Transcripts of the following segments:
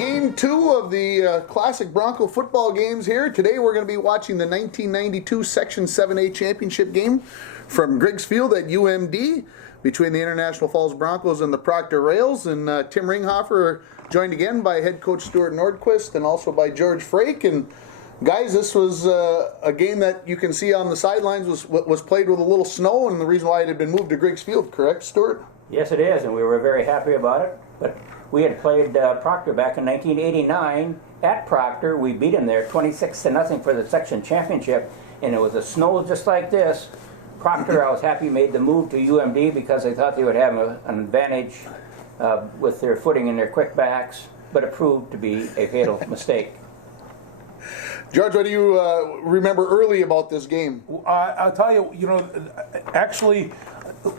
game 2 of the classic Bronco football games here. Today we're going to be watching the 1992 Section 7A championship game from Griggs Field at UMD between the International Falls Broncos and the Proctor Rails. And Tim Ringhofer, joined again by head coach Stuart Nordquist and also by George Frake. And guys, this was a game that you can see on the sidelines was played with a little snow, and the reason why it had been moved to Griggs Field, correct, Stuart? Yes, it is, and we were very happy about it. But we had played Proctor back in 1989 at Proctor. We beat them there 26-0 for the section championship, and it was a snow just like this. Proctor, I was happy, made the move to UMD because they thought they would have an advantage with their footing and their quick backs, but it proved to be a fatal mistake. George, what do you remember early about this game? I'll tell you, actually,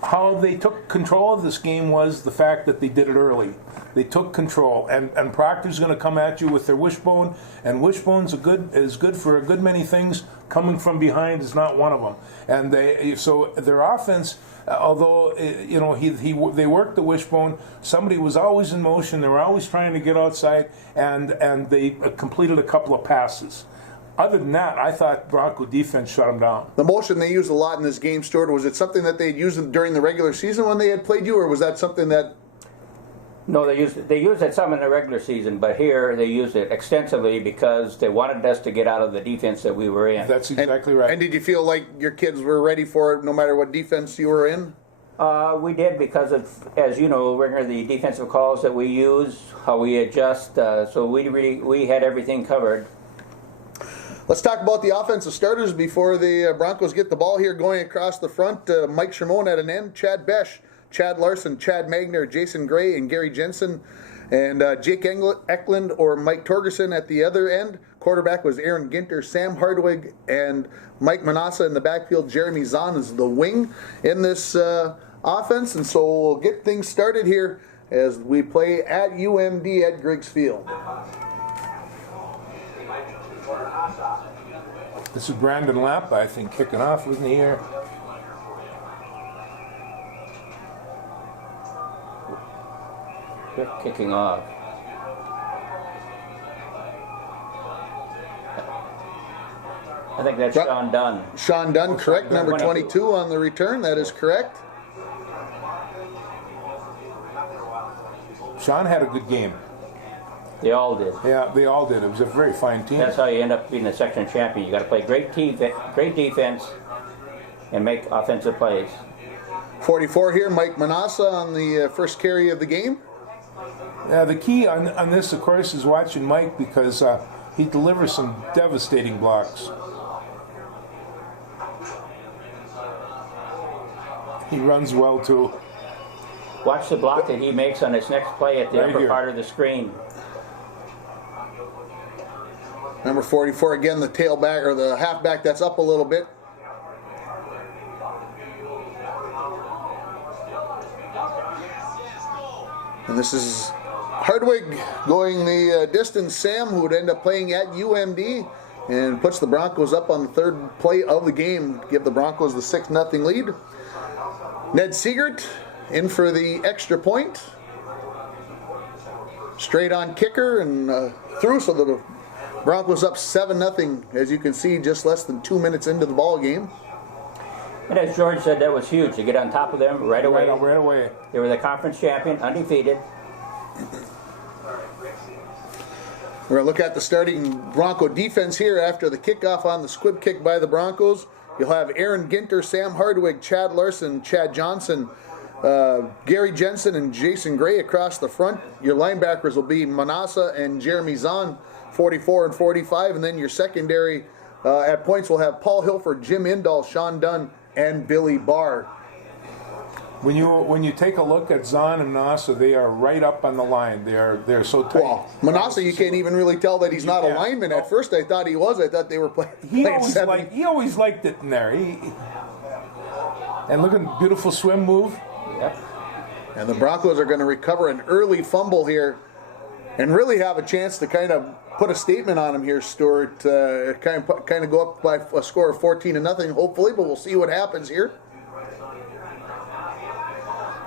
how they took control of this game was the fact that they did it early. They took control, and Proctor's going to come at you with their wishbone, and wishbone's is good for a good many things. Coming from behind is not one of them. And so their offense, although they worked the wishbone, somebody was always in motion. They were always trying to get outside, and they completed a couple of passes. Other than that, I thought Bronco defense shut them down. The motion they used a lot in this game, Stuart, was it something that they'd used during the regular season when they had played you, or was that something that... No, they used it some in the regular season, but here they used it extensively because they wanted us to get out of the defense that we were in. That's exactly right. And did you feel like your kids were ready for it no matter what defense you were in? We did because of, as you know, Ringer, the defensive calls that we use, how we adjust, so we had everything covered. Let's talk about the offensive starters before the Broncos get the ball here. Going across the front, Mike Shermone at an end, Chad Besh, Chad Larson, Chad Magner, Jason Gray, and Gary Jensen, and Jake Eklund or Mike Torgerson at the other end. Quarterback was Aaron Ginter, Sam Hardwig, and Mike Manassa in the backfield. Jeremy Zahn is the wing in this offense, and so we'll get things started here as we play at UMD at Griggs Field. This is Brandon Lapp, I think, kicking off with me here. Kicking off. I think that's Sean Dunn. Sean Dunn, correct. Number 22 on the return. That is correct. Sean had a good game. They all did. Yeah, they all did. It was a very fine team. That's how you end up being the section champion. You got to play great defense and make offensive plays. 44 here, Mike Manassa on the first carry of the game. Yeah, the key on this, of course, is watching Mike because he delivers some devastating blocks. He runs well, too. Watch the block that he makes on his next play at the upper part of the screen. Number 44, again, the tailback or the halfback that's up a little bit. And this is Hardwig going the distance. Sam, who would end up playing at UMD, and puts the Broncos up on the third play of the game, give the Broncos the 6-0 lead. Ned Siegert in for the extra point. Straight on kicker and through, so the Broncos up 7-0, as you can see, just less than 2 minutes into the ball game. And as George said, that was huge to get on top of them right away. Right away. They were the conference champion, undefeated. We're going to look at the starting Bronco defense here after the kickoff on the squib kick by the Broncos. You'll have Aaron Ginter, Sam Hardwig, Chad Larson, Chad Johnson, Gary Jensen, and Jason Gray across the front. Your linebackers will be Manassa and Jeremy Zahn, 44 and 45. And then your secondary at points will have Paul Hilford, Jim Indahl, Sean Dunn, and Billy Barr. When you take a look at Zahn and Manassa, they are right up on the line. They're so tight. Well, Manassa, you can't even really tell that he's not a lineman. At first, I thought he was. I thought they were playing. He always liked it in there. And look at the beautiful swim move. Yep. And the Broncos are going to recover an early fumble here, and really have a chance to kind of put a statement on him here, Stuart. Kind of go up by a score of 14-0, hopefully, but we'll see what happens here.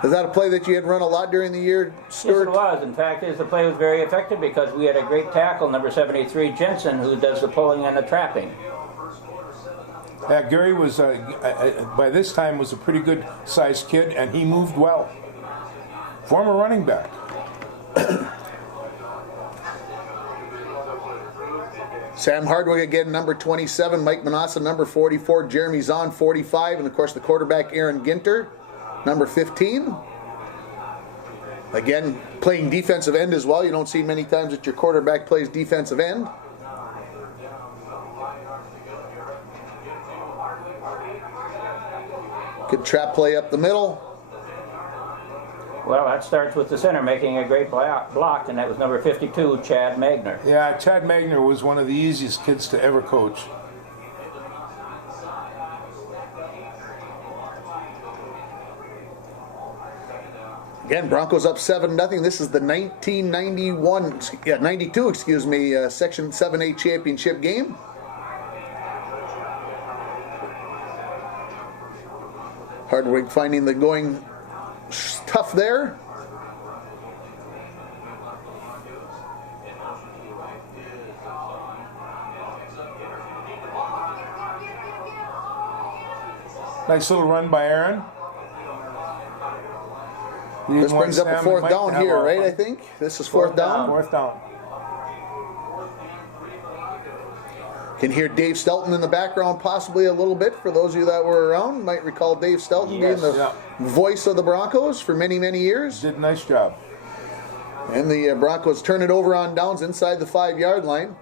Is that a play that you had run a lot during the year, Yes, Stuart? it was. In fact, the play was very effective because we had a great tackle, number 73, Jensen, who does the pulling and the trapping. Yeah, Gary was, by this time, was a pretty good sized kid, and he moved well. Former running back. Sam Hardwick again, number 27. Mike Manassa, number 44. Jeremy Zahn, 45. And, of course, the quarterback, Aaron Ginter, number 15. Again, playing defensive end as well. You don't see many times that your quarterback plays defensive end. Good trap play up the middle. Well, that starts with the center making a great block, and that was number 52, Chad Magner. Yeah, Chad Magner was one of the easiest kids to ever coach. Again, Broncos up 7-0. This is the 92, Section 7A championship game. Hardwick finding the going tough there. Nice little run by Aaron. This brings up a fourth down here, right, I think? This is fourth down. Fourth down. Can hear Dave Stelton in the background possibly a little bit. For those of you that were around, might recall Dave Stelton being the voice of the Broncos for many, many years. Did a nice job. And the Broncos turn it over on downs inside the 5-yard line.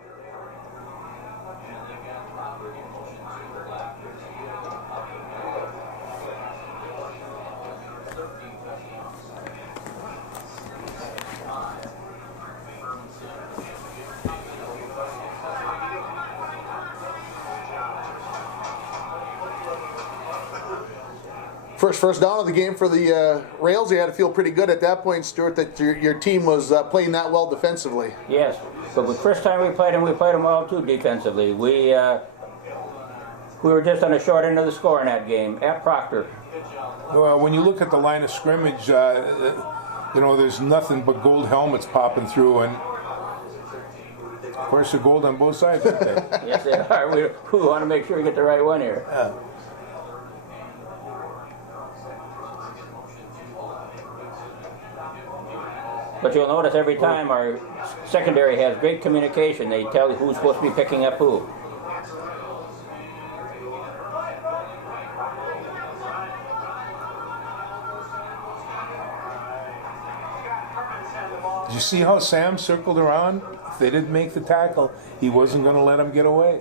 First down of the game for the Rails. You had to feel pretty good at that point, Stuart, that your team was playing that well defensively. Yes, but the first time we played them well too defensively. We were just on the short end of the score in that game at Proctor. Well, when you look at the line of scrimmage, there's nothing but gold helmets popping through, and of course, they're gold on both sides, aren't they? Yes, they are. We want to make sure we get the right one here. Yeah. But you'll notice every time our secondary has great communication. They tell you who's supposed to be picking up who. Did you see how Sam circled around? If they didn't make the tackle, he wasn't going to let them get away.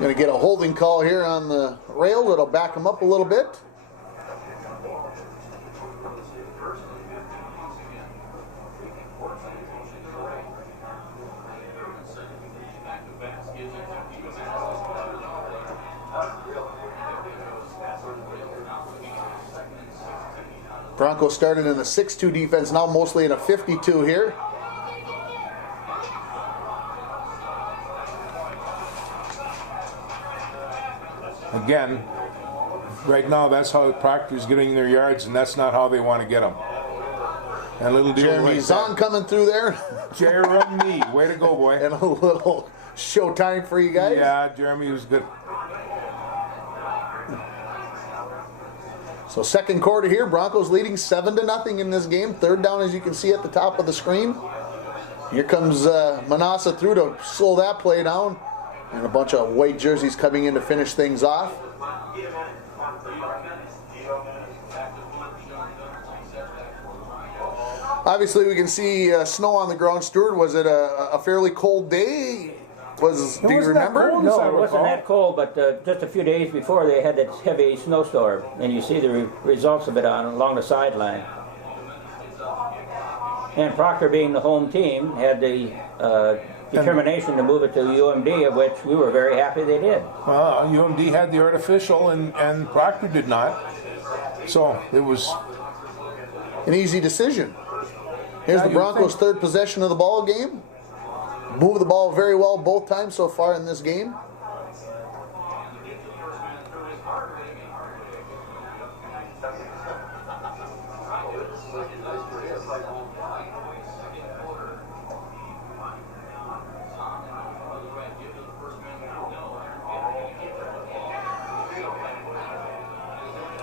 Going to get a holding call here on the Rails. It'll back them up a little bit. Broncos started in a 6-2 defense, now mostly in a 52 here. Again, right now that's how Proctor's getting their yards, and that's not how they want to get them. And a little deal Jeremy Zahn coming through there. Jeremy, way to go, boy. And a little showtime for you guys. Yeah, Jeremy was good. So second quarter here, Broncos leading 7-0 in this game. Third down, as you can see at the top of the screen. Here comes Manassa through to slow that play down. And a bunch of white jerseys coming in to finish things off. Obviously, we can see snow on the ground. Stuart, was it a fairly cold day? Do you remember? No, it wasn't that cold, but just a few days before they had that heavy snowstorm, and you see the results of it along the sideline. And Proctor, being the home team, had the determination to move it to UMD, of which we were very happy they did. Well, UMD had the artificial, and Proctor did not. So it was an easy decision. Here's the Broncos' third possession of the ball game. Move the ball very well both times so far in this game.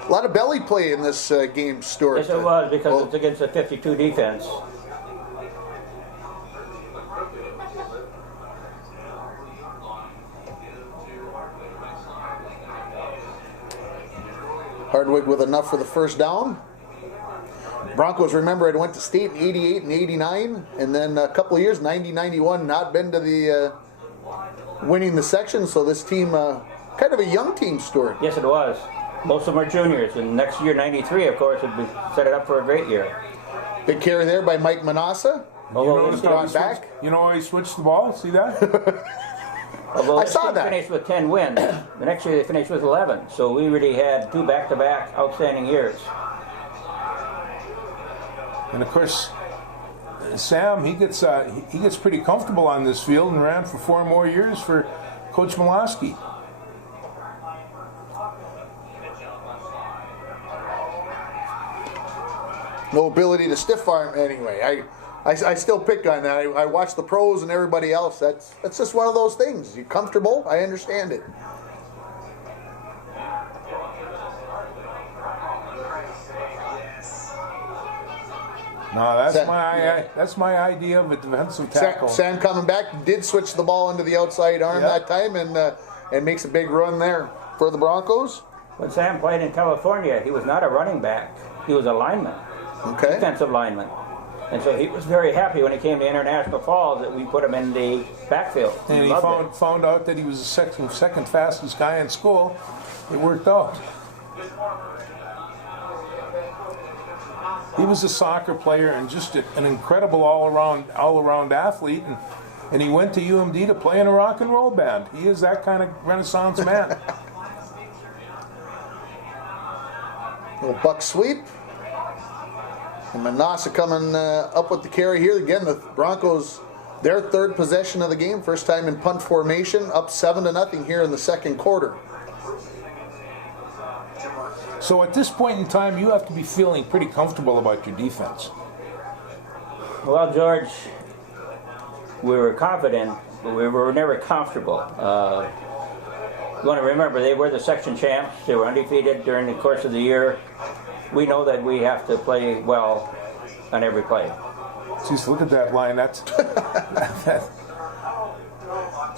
A lot of belly play in this game, Stuart. Yes, it was, because it's against a 52 defense. Hardwick with enough for the first down. Broncos, remember, it went to state in 88 and 89, and then a couple of years, 90, 91, not been to the winning the section, so this team, kind of a young team, Stuart. Yes, it was. Most of them are juniors, and next year, 93, of course, would be set it up for a great year. Big carry there by Mike Manassa. You know how he switched the ball? See that? Although I this saw team that. finished with 10 wins, the next year they finished with 11. So we really had 2 back-to-back outstanding years. And of course, Sam, he gets pretty comfortable on this field and ran for 4 more years for Coach Miloski. No ability to stiff arm anyway. I still pick on that. I watch the pros and everybody else. That's just one of those things. You're comfortable. I understand it. No, that's my idea of a defensive tackle. Sam coming back did switch the ball into the outside arm that time and makes a big run there for the Broncos. When Sam played in California, he was not a running back. He was a lineman, defensive lineman. And so he was very happy when he came to International Falls that we put him in the backfield. And he found out that he was the second fastest guy in school. It worked out. He was a soccer player and just an incredible all-around athlete, and he went to UMD to play in a rock and roll band. He is that kind of Renaissance man. Little buck sweep. And Manassa coming up with the carry here. Again, the Broncos, their third possession of the game, first time in punt formation, up 7-0 here in the second quarter. So at this point in time, you have to be feeling pretty comfortable about your defense. Well, George, we were confident, but we were never comfortable. You want to remember, they were the section champs. They were undefeated during the course of the year. We know that we have to play well on every play. Jeez, look at that line. That's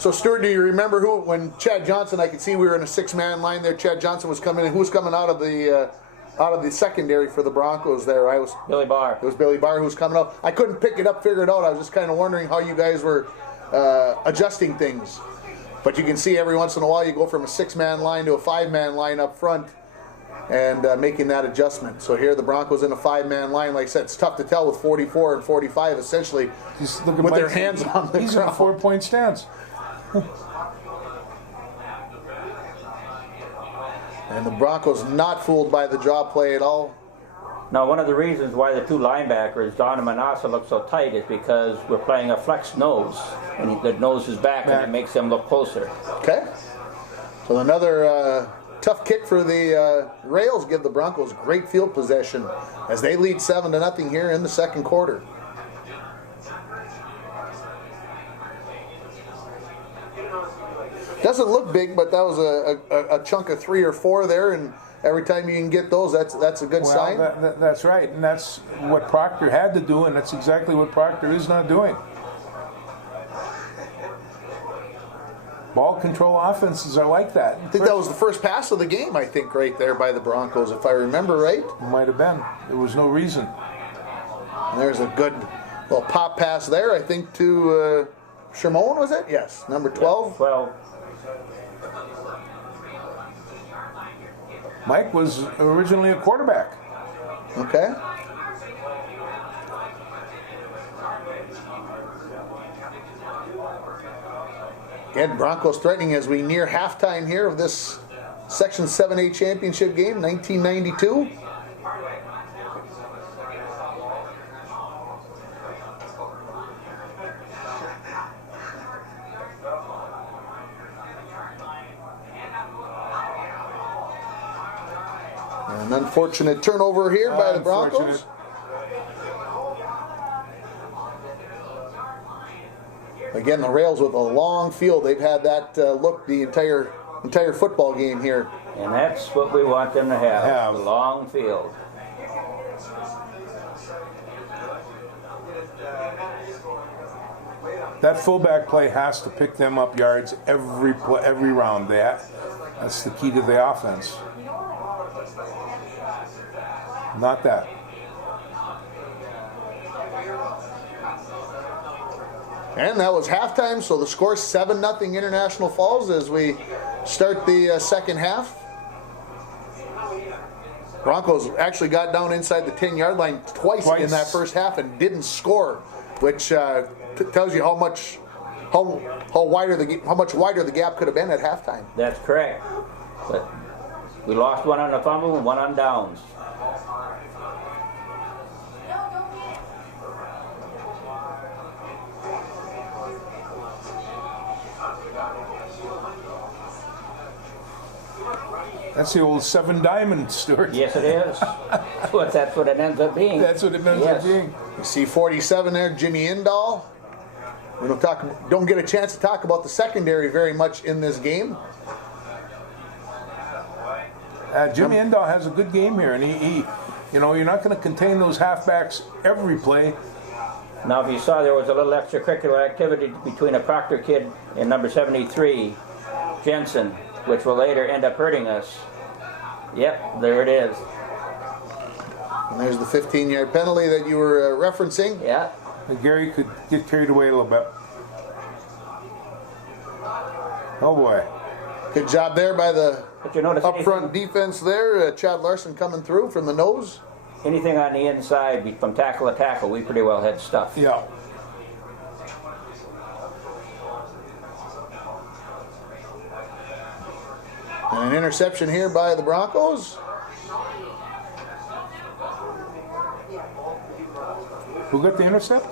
So, Stuart, do you remember when Chad Johnson? I could see we were in a 6-man line there. Chad Johnson was coming in. Who was coming out of the secondary for the Broncos there? Billy Barr. It was Billy Barr who was coming out. I couldn't pick it up, figure it out. I was just kind of wondering how you guys were adjusting things. But you can see every once in a while you go from a 6-man line to a 5-man line up front and making that adjustment. So here the Broncos in a 5-man line. Like I said, it's tough to tell with 44 and 45 essentially with their hands on the ground. He's in a 4-point stance. And the Broncos not fooled by the draw play at all. Now, one of the reasons why the 2 linebackers, Don and Manassa, look so tight is because we're playing a flex nose. And the nose is back, and it makes them look closer. Okay. So another tough kick for the Rails give the Broncos great field possession as they lead 7-0 here in the second quarter. Doesn't look big, but that was a chunk of 3 or 4 there, and every time you can get those, that's a good sign. That's right, and that's what Proctor had to do, and that's exactly what Proctor is not doing. Ball control offenses are like that. I think that was the first pass of the game, I think, right there by the Broncos, if I remember right. Might have been. There was no reason. And there's a good little pop pass there, I think, to Shimon, was it? Yes, number 12. 12. Mike was originally a quarterback. Okay. Again, Broncos threatening as we near halftime here of this Section 7A championship game, 1992. An unfortunate turnover here by the Broncos. Unfortunate. Again, the Rails with a long field. They've had that look the entire football game here. And that's what we want them to have. The long field. That fullback play has to pick them up yards every round. That's the key to the offense. Not that. And that was halftime, so the score 7-0 International Falls as we start the second half. Broncos actually got down inside the 10-yard line twice in that first half and didn't score, which tells you how much wider the gap could have been at halftime. That's correct. But we lost one on the fumble and one on downs. That's the old 7 diamond, Stuart. Yes, it is. That's what it ends up being. That's what it ends up being. You see 47 there, Jimmy Indahl. We don't get a chance to talk about the secondary very much in this game. Jimmy Indahl has a good game here, and he you're not going to contain those halfbacks every play. Now, if you saw, there was a little extracurricular activity between a Proctor kid and number 73, Jensen, which will later end up hurting us. Yep, there it is. And there's the 15-yard penalty that you were referencing. Yeah. And Gary could get carried away a little bit. Oh boy. Good job there by the up front defense there. Chad Larson coming through from the nose. Anything on the inside from tackle to tackle, we pretty well had stuff. Yeah. And an interception here by the Broncos. Who got the intercept?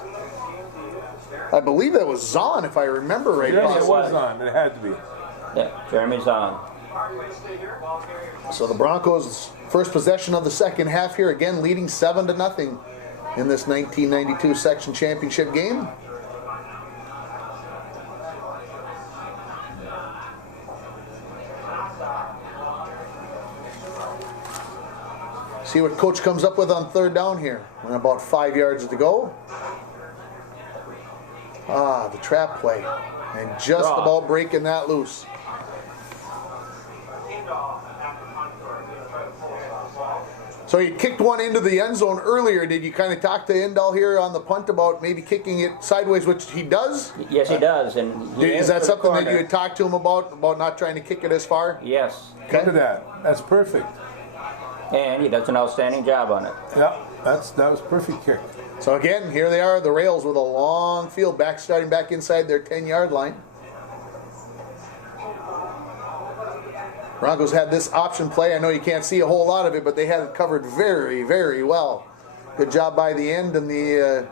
I believe that was Zahn, if I remember right. Yes, it was Zahn. It had to be. Yeah, Jeremy Zahn. So the Broncos' first possession of the second half here, again leading 7-0 in this 1992 section championship game. See what coach comes up with on third down here. And about 5 yards to go. The trap play. And just about breaking that loose. So he kicked one into the end zone earlier. Did you kind of talk to Indahl here on the punt about maybe kicking it sideways, which he does? Yes, he does. And is that something that you had talked to him about not trying to kick it as far? Yes. Okay. Look at that. That's perfect. And he does an outstanding job on it. Yeah, that was perfect kick. So again, here they are, the Rails with a long field starting back inside their 10-yard line. Broncos had this option play. I know you can't see a whole lot of it, but they had it covered very, very well. Good job by the end and the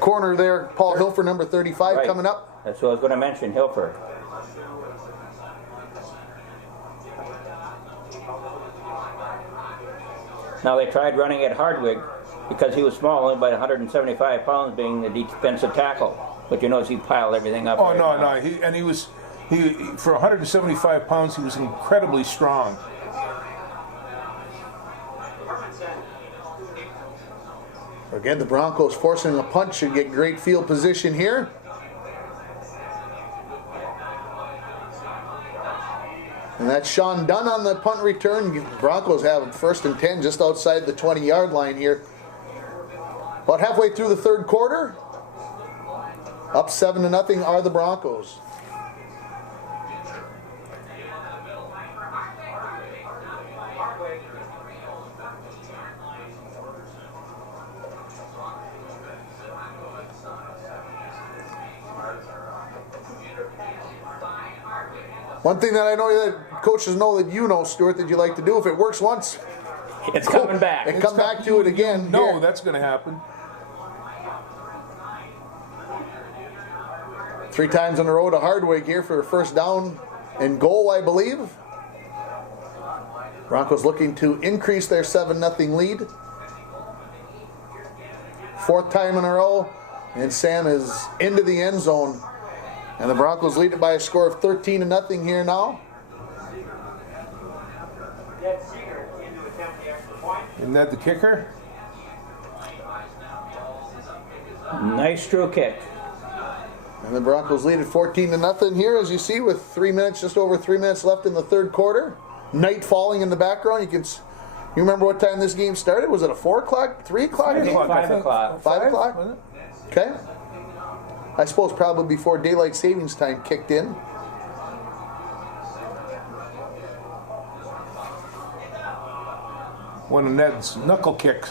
corner there. Paul Hilfer, number 35, coming up. That's what I was going to mention, Hilfer. Now they tried running at Hardwick because he was small, only by 175 pounds, being the defensive tackle. But you notice he piled everything up. Oh, no. He was for 175 pounds, he was incredibly strong. Again, the Broncos forcing a punt should get great field position here. And that's Sean Dunn on the punt return. Broncos have first and 10 just outside the 20-yard line here. About halfway through the third quarter. Up 7-0 are the Broncos. One thing that I know that coaches know that you know, Stuart, that you like to do, if it works once, it's coming back. And come back to it again. No, that's going to happen. 3 times on the road to Hardwick here for a first down and goal, I believe. Broncos looking to increase their 7-0 lead. Fourth time in a row, and Sam is into the end zone. And the Broncos lead it by a score of 13-0 here now. Isn't that the kicker? Nice true kick. And the Broncos lead it 14-0 here, as you see, with 3 minutes, just over 3 minutes left in the third quarter. Night falling in the background. You remember what time this game started? Was it a 4 o'clock, 3 o'clock game? 5 o'clock. 5 o'clock? Was it? Okay. I suppose probably before daylight savings time kicked in. One of Ned's knuckle kicks.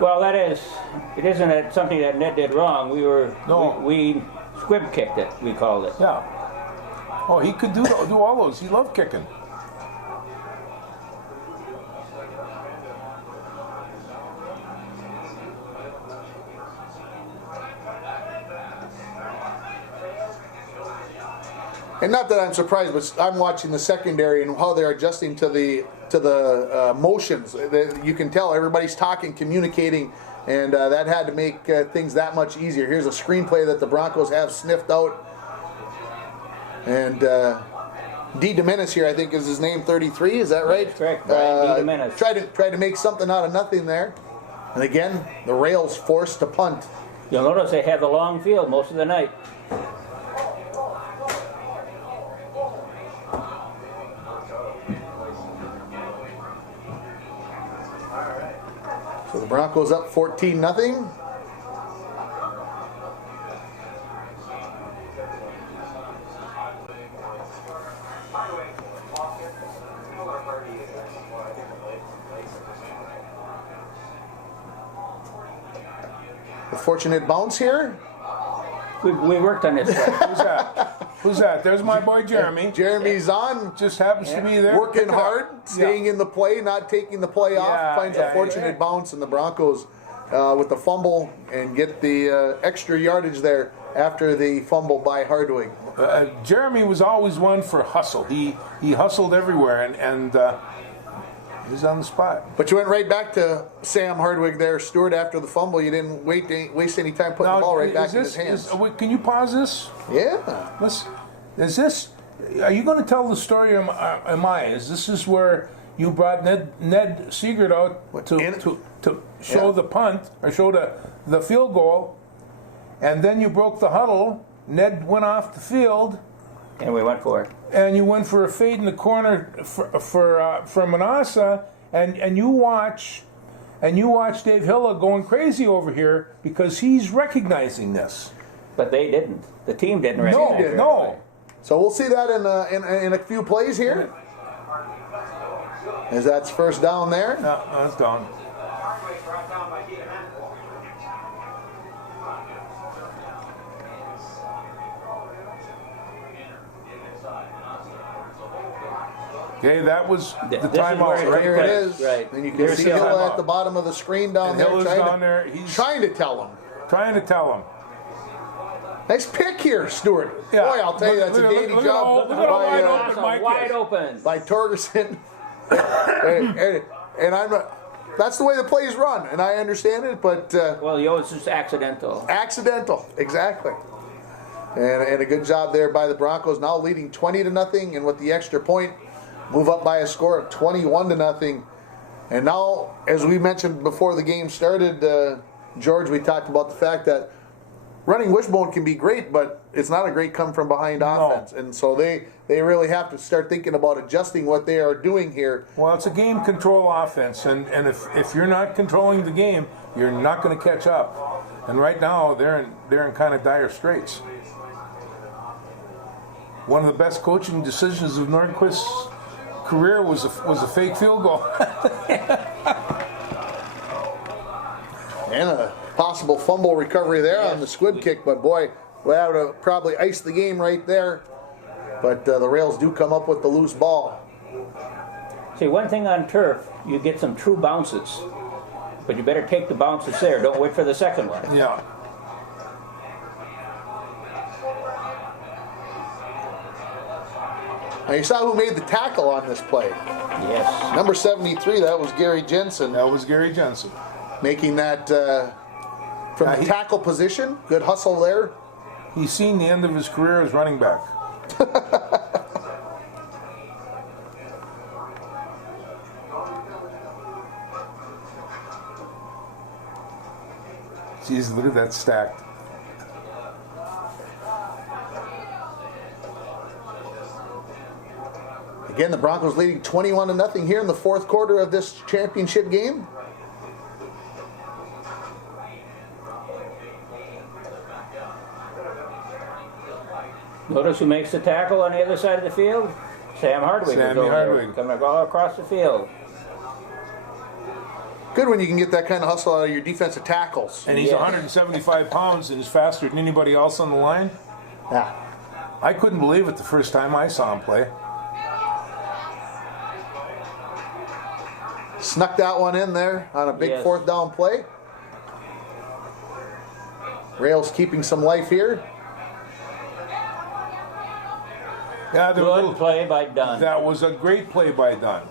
Well, it isn't something that Ned did wrong. We squib kicked it, we called it. Yeah. Oh, he could do all those. He loved kicking. And not that I'm surprised, but I'm watching the secondary and how they're adjusting to the motions. You can tell everybody's talking, communicating, and that had to make things that much easier. Here's a screenplay that the Broncos have sniffed out. And D. DeMenis here, I think is his name, 33. Is that right? That's correct. Brian D. DeMenis. Tried to make something out of nothing there. And again, the Rails forced to punt. You'll notice they have the long field most of the night. So the Broncos up 14-0. The fortunate bounce here. We worked on this. Who's that? Who's that? There's my boy Jeremy. Jeremy's on. Just happens to be there. Working hard, staying in the play, not taking the play off. Finds a fortunate bounce, and the Broncos with the fumble and get the extra yardage there after the fumble by Hardwig. Jeremy was always one for hustle. He hustled everywhere, and he's on the spot. But you went right back to Sam Hardwig there, Stewart, after the fumble. You didn't waste any time putting the ball right back in his hands. Can you pause this? Yeah. Are you going to tell the story, or am I? Is this where you brought Ned Seegert out to show the punt, or show the field goal, and then you broke the huddle, Ned went off the field, And we went for it. and you went for a fade in the corner for Manassa, and you watch Dave Hilla going crazy over here because he's recognizing this. But they didn't. The team didn't recognize it. No. So we'll see that in a few plays here. As that's first down there. No, that's gone. Okay, that was the This is timeout where right Here there. it is. Right. And you can There's see the Hilla timeout. at the bottom of the screen down And there. Hilla's down there. He's Trying to tell him. trying to tell him. Nice pick here, Stewart. Yeah. Boy, I'll tell you, that's a Look at dandy all- job look at how wide by, open Mike Wide is. open. by Torgerson. and I'm not, that's the way the plays run, and I understand it, but Well, it was just accidental. accidental, exactly. And a good job there by the Broncos, now leading 20-0, and with the extra point, move up by a score of 21-0. And now, as we mentioned before the game started, George, we talked about the fact that running wishbone can be great, but it's not a great come-from-behind offense. And so they really have to start thinking about adjusting what they are doing here. Well, it's a game control offense, and if you're not controlling the game, you're not going to catch up. And right now, they're in kind of dire straits. One of the best coaching decisions of Nordquist's career was a fake field goal. And a possible fumble recovery there on the squib kick, but boy, that would have probably iced the game right there. But the Rails do come up with the loose ball. See, one thing on turf, you get some true bounces. But you better take the bounces there. Don't wait for the second one. Yeah. Now you saw who made the tackle on this play. Yes. Number 73, that was Gary Jensen. That was Gary Jensen. Making that from the tackle position. Good hustle there. He's seen the end of his career as running back. Jeez, look at that stacked. Again, the Broncos leading 21-0 here in the fourth quarter of this championship game. Notice who makes the tackle on the other side of the field? Sam Hardwick. Sammy Hardwick. Coming all across the field. Good when you can get that kind of hustle out of your defensive tackles. And he's 175 pounds and is faster than anybody else on the line. Yeah. I couldn't believe it the first time I saw him play. Snuck that one in there on a big fourth down play. Rails keeping some life here. Yeah, Good play by Dunn. That was a great play by Dunn.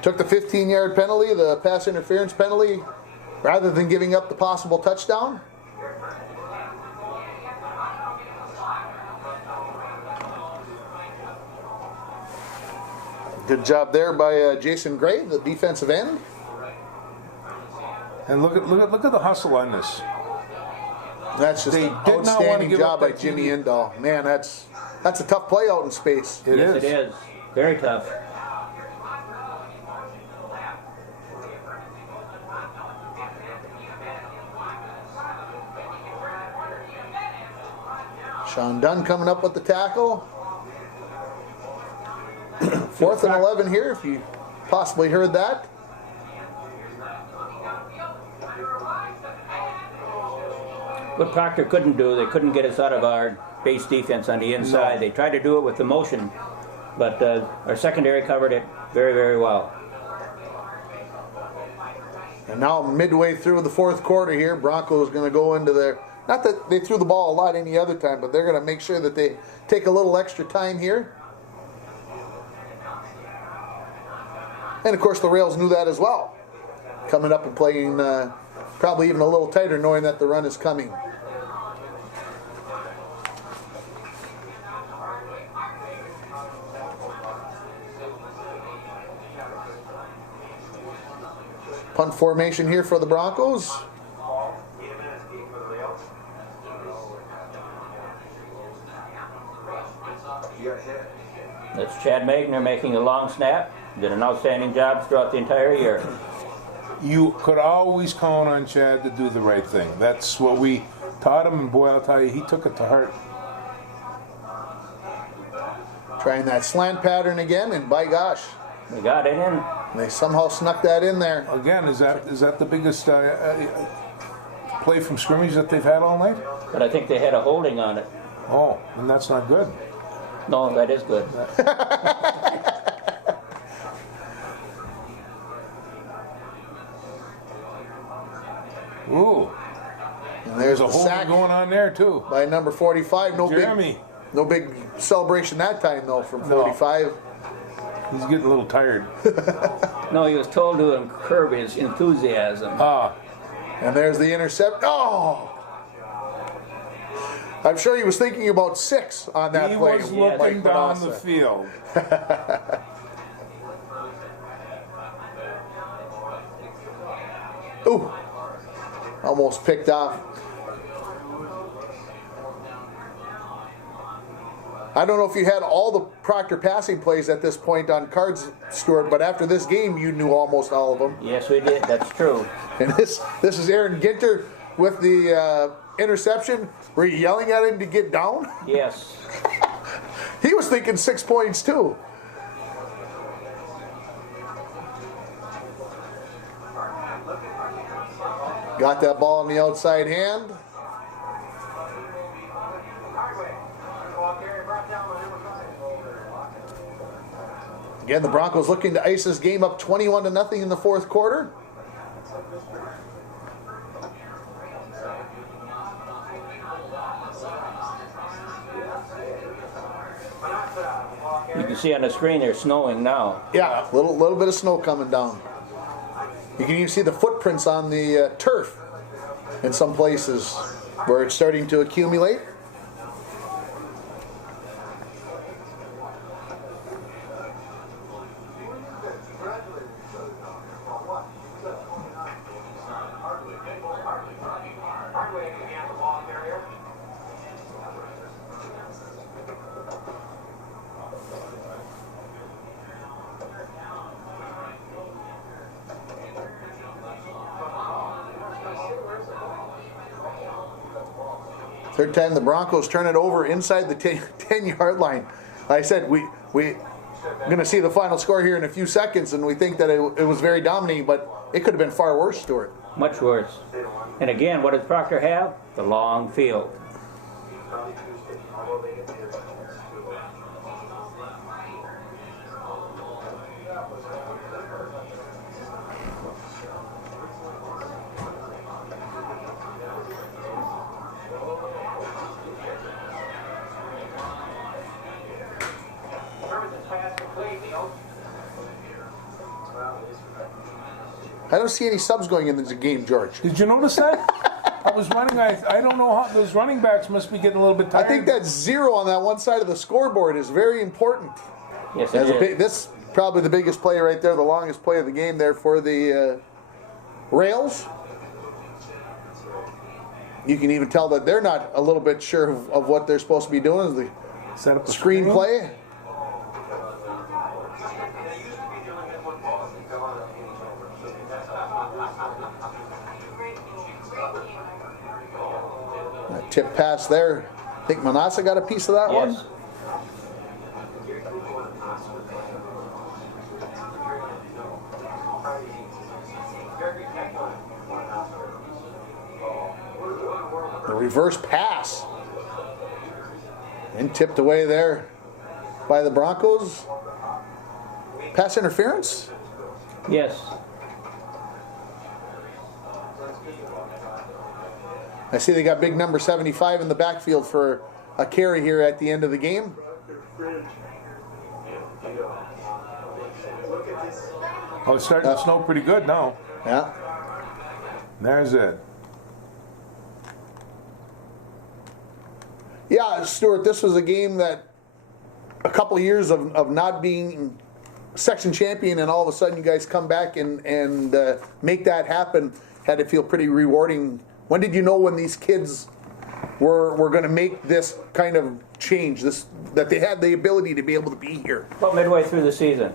Took the 15-yard penalty, the pass interference penalty, rather than giving up the possible touchdown. Good job there by Jason Gray, the defensive end. And look at the hustle on this. That's just an outstanding job by Jimmy Indahl. Man, that's a tough play out in space. Yes, it is. Very tough. Sean Dunn coming up with the tackle. 4th and 11 here, if you possibly heard that. What Proctor couldn't do, they couldn't get us out of our base defense on the inside. No. They tried to do it with the motion, but our secondary covered it very, very well. And now midway through the fourth quarter here, Broncos going to go into their, not that they threw the ball a lot any other time, but they're going to make sure that they take a little extra time here. And of course the Rails knew that as well. Coming up and playing probably even a little tighter, knowing that the run is coming. Punt formation here for the Broncos. That's Chad Magner making a long snap. Did an outstanding job throughout the entire year. You could always count on Chad to do the right thing. That's what we taught him, and boy, I'll tell you, he took it to heart. Trying that slant pattern again, and by gosh, they got it in. They somehow snuck that in there. Again, is that the biggest play from scrimmage that they've had all night? But I think they had a holding on it. Oh, and that's not good. No, that is good. Ooh. And there's a hole going on there too. By number 45. Jeremy. No big celebration that time though from 45. No. He's getting a little tired. No, he was told to curb his enthusiasm. And there's the intercept. Oh! I'm sure he was thinking about 6 on that play. He was looking down the field. Ooh! Almost picked off. I don't know if you had all the Proctor passing plays at this point on cards, Stuart, but after this game, you knew almost all of them. Yes, we did. That's true. And this is Aaron Ginter with the interception. Were you yelling at him to get down? Yes. He was thinking 6 points too. Got that ball on the outside hand. Again, the Broncos looking to ice this game up 21-0 in the fourth quarter. You can see on the screen they're snowing now. Yeah, little bit of snow coming down. You can even see the footprints on the turf in some places where it's starting to accumulate. Third time the Broncos turn it over inside the 10-yard line. Like I said, we're going to see the final score here in a few seconds, and we think that it was very dominating, but it could have been far worse, Stuart. Much worse. And again, what does Proctor have? The long field. I don't see any subs going in the game, George. Did you notice that? I was running. I don't know how those running backs must be getting a little bit tired. I think that 0 on that one side of the scoreboard is very important. Yes, it is. This probably the biggest play right there, the longest play of the game there for the Rails. You can even tell that they're not a little bit sure of what they're supposed to be doing. The set up the screen play. Tip pass there. I think Manassa got a piece of that one. The reverse pass. And tipped away there by the Broncos. Pass interference? Yes. I see they got big number 75 in the backfield for a carry here at the end of the game. Oh, it's starting to snow pretty good now. Yeah. There's it. Yeah, Stuart, this was a game that a couple of years of not being section champion, and all of a sudden you guys come back and make that happen, had to feel pretty rewarding. When did you know when these kids were going to make this kind of change, that they had the ability to be able to be here? Well, midway through the season,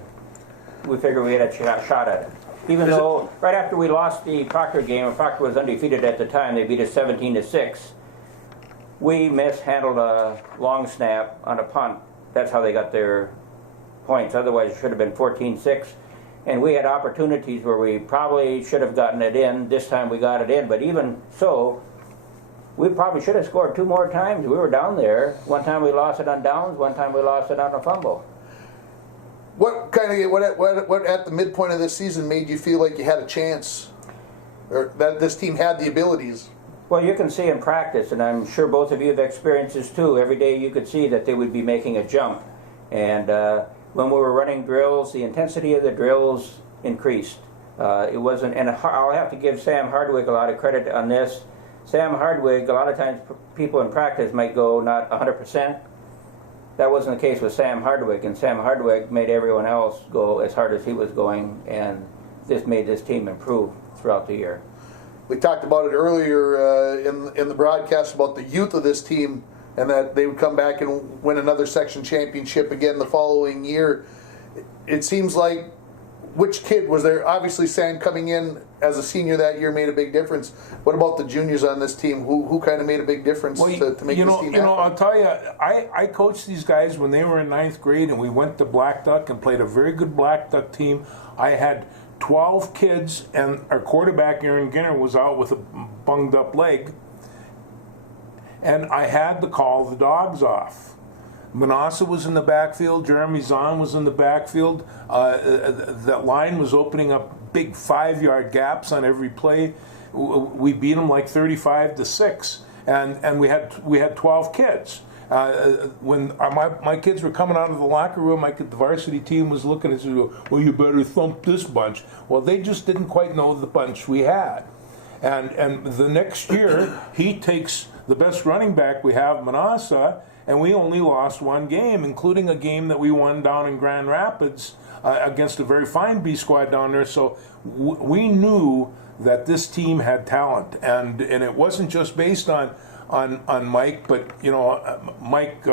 we figured we had a shot at it. Even though right after we lost the Proctor game, and Proctor was undefeated at the time, they beat us 17-6. We mishandled a long snap on a punt. That's how they got their points. Otherwise, it should have been 14-6. And we had opportunities where we probably should have gotten it in. This time we got it in. But even so, we probably should have scored 2 more times. We were down there. One time we lost it on downs. One time we lost it on a fumble. What at the midpoint of this season made you feel like you had a chance, or that this team had the abilities? Well, you can see in practice, and I'm sure both of you have experienced this too. Every day you could see that they would be making a jump. And when we were running drills, the intensity of the drills increased. It wasn't, and I'll have to give Sam Hardwick a lot of credit on this. Sam Hardwick, a lot of times people in practice might go not 100%. That wasn't the case with Sam Hardwick, and Sam Hardwick made everyone else go as hard as he was going, and this made this team improve throughout the year. We talked about it earlier in the broadcast about the youth of this team, and that they would come back and win another section championship again the following year. It seems like, which kid was there? Obviously, Sam coming in as a senior that year made a big difference. What about the juniors on this team? Who kind of made a big difference to make this team happen? I'll tell you, I coached these guys when they were in 9th grade, and we went to Black Duck and played a very good Black Duck team. I had 12 kids, and our quarterback, Aaron Ginner, was out with a bunged up leg. And I had to call the dogs off. Manassa was in the backfield. Jeremy Zahn was in the backfield. That line was opening up big 5-yard gaps on every play. We beat them like 35-6, and we had 12 kids. When my kids were coming out of the locker room, the varsity team was looking at you, well, you better thump this bunch. Well, they just didn't quite know the bunch we had. And the next year, he takes the best running back we have, Manassa, and we only lost one game, including a game that we won down in Grand Rapids against a very fine B squad down there. So we knew that this team had talent, and it wasn't just based on Mike, but Mike,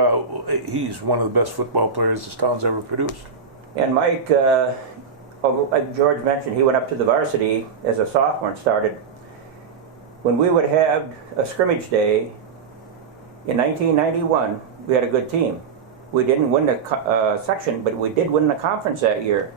he's one of the best football players this town's ever produced. And Mike, like George mentioned, he went up to the varsity as a sophomore and started. When we would have a scrimmage day in 1991, we had a good team. We didn't win the section, but we did win the conference that year.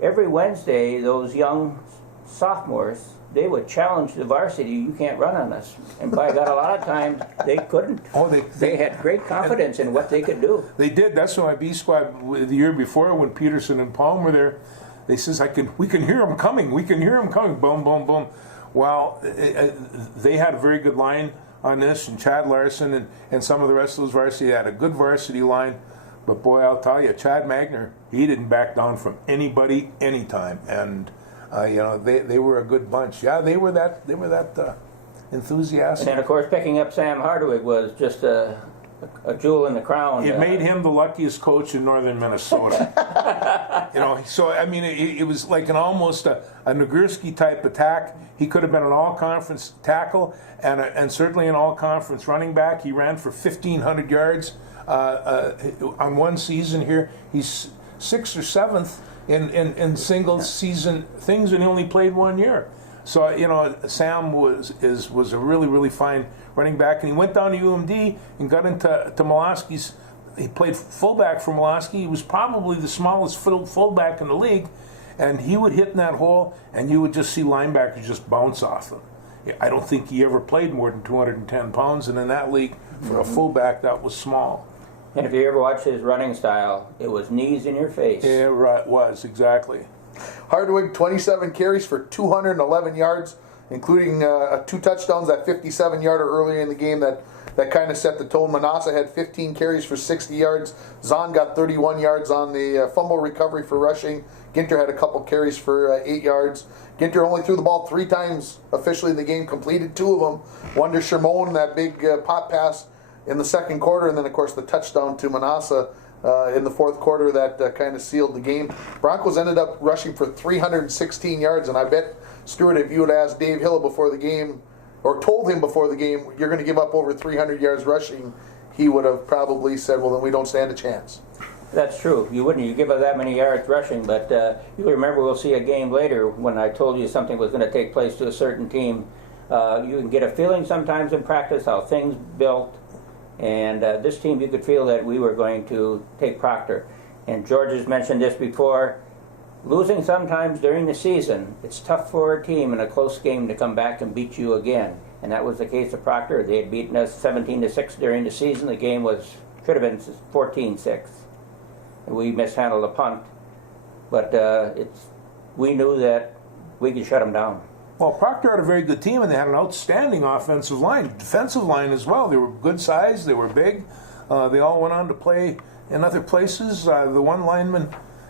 Every Wednesday, those young sophomores, they would challenge the varsity, you can't run on us. And by God, a lot of times they couldn't. Oh, they had great confidence in what they could do. They did. That's why my B squad the year before, when Peterson and Palm were there, they says, we can hear them coming. We can hear them coming. Boom, boom, boom. Well, they had a very good line on this, and Chad Larson and some of the rest of those varsity had a good varsity line. But boy, I'll tell you, Chad Magner, he didn't back down from anybody, anytime. And they were a good bunch. Yeah, they were that enthusiastic. And then, of course, picking up Sam Hardwick was just a jewel in the crown. It made him the luckiest coach in northern Minnesota. So I mean, it was like almost a Nagurski type attack. He could have been an all-conference tackle and certainly an all-conference running back. He ran for 1,500 yards on one season here. He's 6th or 7th in single season things, and he only played 1 year. So Sam was a really, really fine running back, and he went down to UMD and got into Mulaski's. He played fullback for Mulaski. He was probably the smallest fullback in the league, and he would hit in that hole, and you would just see linebackers just bounce off him. I don't think he ever played more than 210 pounds, and in that league, for a fullback, that was small. And if you ever watched his running style, it was knees in your face. Yeah, right, it was, exactly. Hardwick, 27 carries for 211 yards, including 2 touchdowns, that 57-yarder earlier in the game that kind of set the tone. Manassa had 15 carries for 60 yards. Zahn got 31 yards on the fumble recovery for rushing. Ginter had a couple carries for 8 yards. Ginter only threw the ball 3 times officially in the game, completed 2 of them. One to Shermone, that big pop pass in the second quarter, and then, of course, the touchdown to Manassa in the fourth quarter that kind of sealed the game. Broncos ended up rushing for 316 yards, and I bet, Stuart, if you had asked Dave Hill before the game, or told him before the game, you're going to give up over 300 yards rushing, he would have probably said, well, then we don't stand a chance. That's true. You wouldn't. You give up that many yards rushing, but you remember we'll see a game later when I told you something was going to take place to a certain team. You can get a feeling sometimes in practice how things built, and this team you could feel that we were going to take Proctor. And George has mentioned this before. Losing sometimes during the season, it's tough for a team in a close game to come back and beat you again. And that was the case of Proctor. They had beaten us 17-6 during the season. The game should have been 14-6. We mishandled a punt, but we knew that we could shut them down. Well, Proctor had a very good team, and they had an outstanding offensive line, defensive line as well. They were good size, they were big. They all went on to play in other places. The one lineman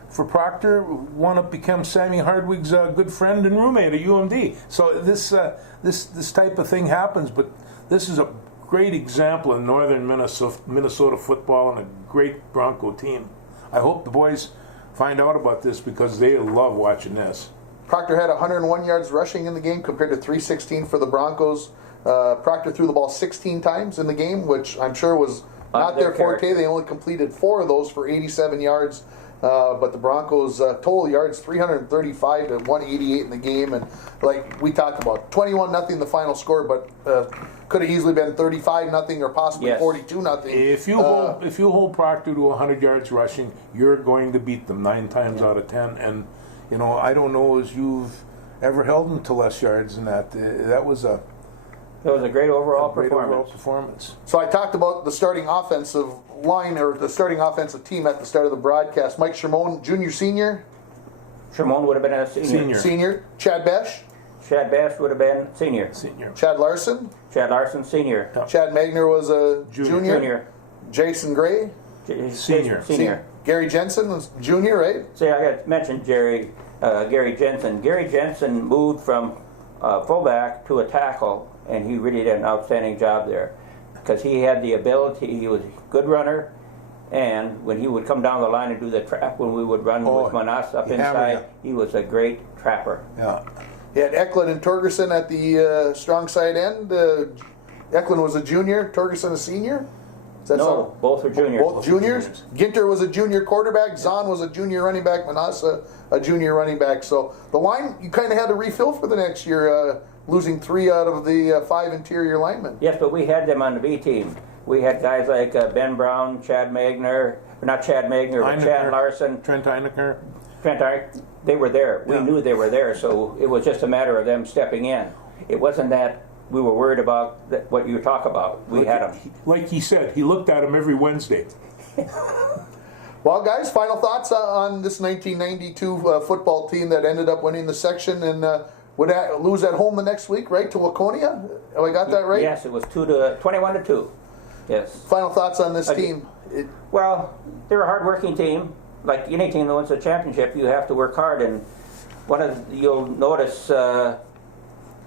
for Proctor wound up become Sammy Hardwick's good friend and roommate at UMD. So this type of thing happens, but this is a great example of northern Minnesota football and a great Bronco team. I hope the boys find out about this because they love watching this. Proctor had 101 yards rushing in the game compared to 316 for the Broncos. Proctor threw the ball 16 times in the game, which I'm sure was not their forte. They only completed 4 of those for 87 yards. But the Broncos' total yards, 335 to 188 in the game. And like we talked about, 21-0 the final score, but could have easily been 35-0 or possibly 42-0. If you hold Proctor to 100 yards rushing, you're going to beat them 9 times out of 10. And I don't know as you've ever held them to less yards than that. That was a great overall performance. So I talked about the starting offensive line, or the starting offensive team at the start of the broadcast. Mike Shermone, junior, senior? Shermone would have been a senior. Senior. Chad Besh? Chad Besh would have been senior. Chad Larson? Chad Larson, senior. Chad Magner was a junior. Jason Gray, Senior. Gary Jensen was junior, right? See, I got to mention Gary Jensen. Gary Jensen moved from fullback to a tackle, and he really did an outstanding job there because he had the ability. He was a good runner, and when he would come down the line and do the trap, when we would run with Manas up inside, he was a great trapper. Yeah. He had Eklund and Torgerson at the strong side end. Eklund was a junior, Torgerson a senior. No, both were juniors. Both juniors. Ginter was a junior quarterback. Zahn was a junior running back. Manasa a junior running back. So the line you kind of had to refill for the next year, losing 3 out of the 5 interior linemen. Yes, but we had them on the B team. We had guys like Ben Brown, Chad Magner, not Chad Magner, but Chad Larson. Trent Einecker. They were there. We knew they were there, so it was just a matter of them stepping in. It wasn't that we were worried about what you talk about. We had them. Like he said, he looked at him every Wednesday. Well, guys, final thoughts on this 1992 football team that ended up winning the section and would lose at home the next week, right, to Waconia? Have I got that right? Yes, it was 21-2. Yes. Final thoughts on this team? Well, they're a hard-working team. Like any team that wins a championship, you have to work hard. And you'll notice.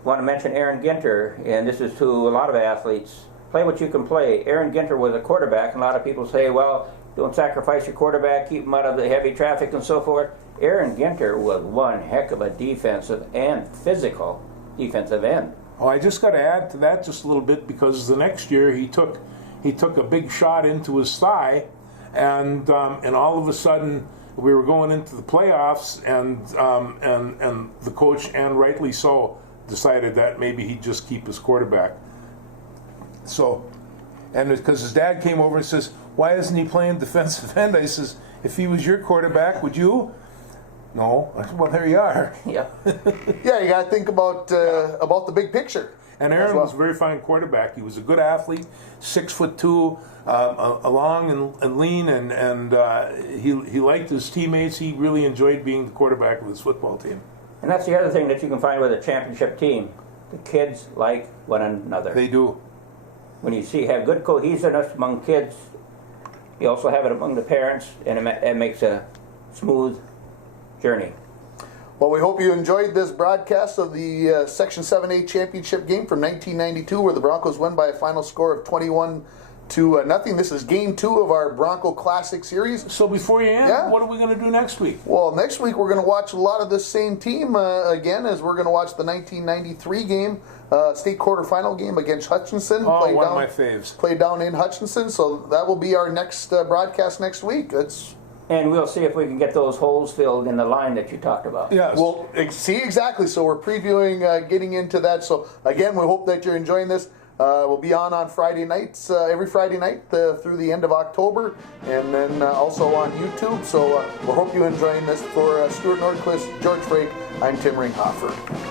Want to mention Aaron Ginter, and this is to a lot of athletes. Play what you can play. Aaron Ginter was a quarterback, and a lot of people say, well, don't sacrifice your quarterback, keep him out of the heavy traffic and so forth. Aaron Ginter was one heck of a defensive and physical defensive end. Oh, I just got to add to that just a little bit because the next year he took a big shot into his thigh, and all of a sudden we were going into the playoffs, and the coach, and rightly so, decided that maybe he'd just keep his quarterback. So, and because his dad came over and says, why isn't he playing defensive end? I says, if he was your quarterback, would you? No. I said, well, there you are. Yeah. Yeah, you got to think about the big picture. And Aaron was a very fine quarterback. He was a good athlete, 6'2", long and lean, and he liked his teammates. He really enjoyed being the quarterback of his football team. And that's the other thing that you can find with a championship team. The kids like one another. They do. When you have good cohesiveness among kids, you also have it among the parents, and it makes a smooth journey. Well, we hope you enjoyed this broadcast of the Section 7A championship game from 1992, where the Broncos won by a final score of 21-0. This is game 2 of our Bronco Classic Series. So before you end, what are we going to do next week? Well, next week we're going to watch a lot of this same team again, as we're going to watch the 1993 game, state quarterfinal game against Hutchinson. Oh, one of my faves. Played down in Hutchinson, so that will be our next broadcast next week. And we'll see if we can get those holes filled in the line that you talked about. Yes. Well, see, exactly. So we're previewing getting into that. So again, we hope that you're enjoying this. We'll be on Friday nights, every Friday night through the end of October, and then also on YouTube. So we hope you're enjoying this. For Stuart Nordquist, George Frake, I'm Tim Ringhofer.